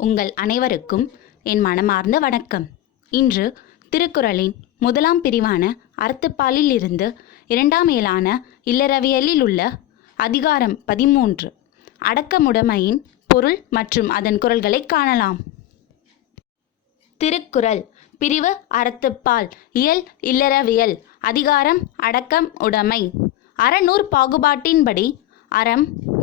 உங்கள் அனைவருக்கும் என் மனமார்ந்த வணக்கம். இன்று திருக்குறளின் முதலாம் பிரிவான அறத்துப்பாலில் இருந்து இரண்டாம் இயலான இல்லறவியலில் உள்ள அதிகாரம் பதிமூன்று அடக்கமுடைமையின் பொருள் மற்றும் அதன் குரல்களை காணலாம். திருக்குறள் பிரிவு அறத்துப்பால் இயல் இல்லறவியல் அதிகாரம் அடக்கம் உடைமை அறநூற் பாகுபாட்டின்படி அறம்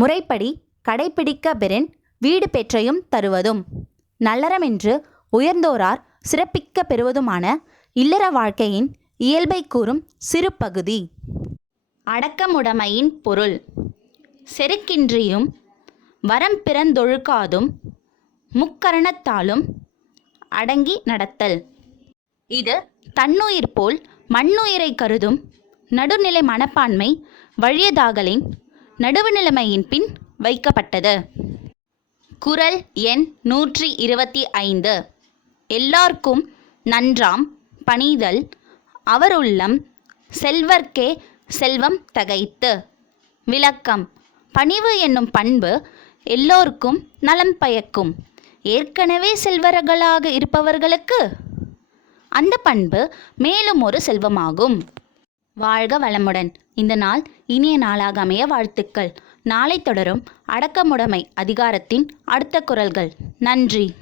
முறைப்படி கடைப்பிடிக்க பெறின் வீடு பெற்றையும் தருவதும். நல்லறமென்று உயர்ந்தோரார் சிறப்பிக்க பெறுவதுமான இல்லற வாழ்க்கையின் இயல்பை கூறும் சிறு பகுதி அடக்கமுடைமையின் பொருள். செருக்கின்றியும் வரம் பிறந்தொழுக்காதும் முக்கரணத்தாலும் அடங்கி நடத்தல். இது தன்னுயிர் போல் மண்ணுயிரை கருதும் நடுநிலை மனப்பான்மை வழியதாகலின் நடுவுநிலைமையின் பின் வைக்கப்பட்டது. குறள் எண் நூற்றி இருபத்தி ஐந்து. எல்லார்க்கும் நன்றாம் பணிதல் அவருள்ளம் செல்வர்க்கே செல்வம் தகைத்து. விளக்கம் பணிவு என்னும் பண்பு எல்லோருக்கும் நலம் பயக்கும். ஏற்கனவே செல்வர்களாக இருப்பவர்களுக்கு அந்த பண்பு மேலும் ஒரு செல்வமாகும். வாழ்க வளமுடன். இந்த நாள் இனிய நாளாக அமைய வாழ்த்துக்கள். நாளை தொடரும் அடக்கமுடைமை அதிகாரத்தின் அடுத்த குரல்கள். நன்றி.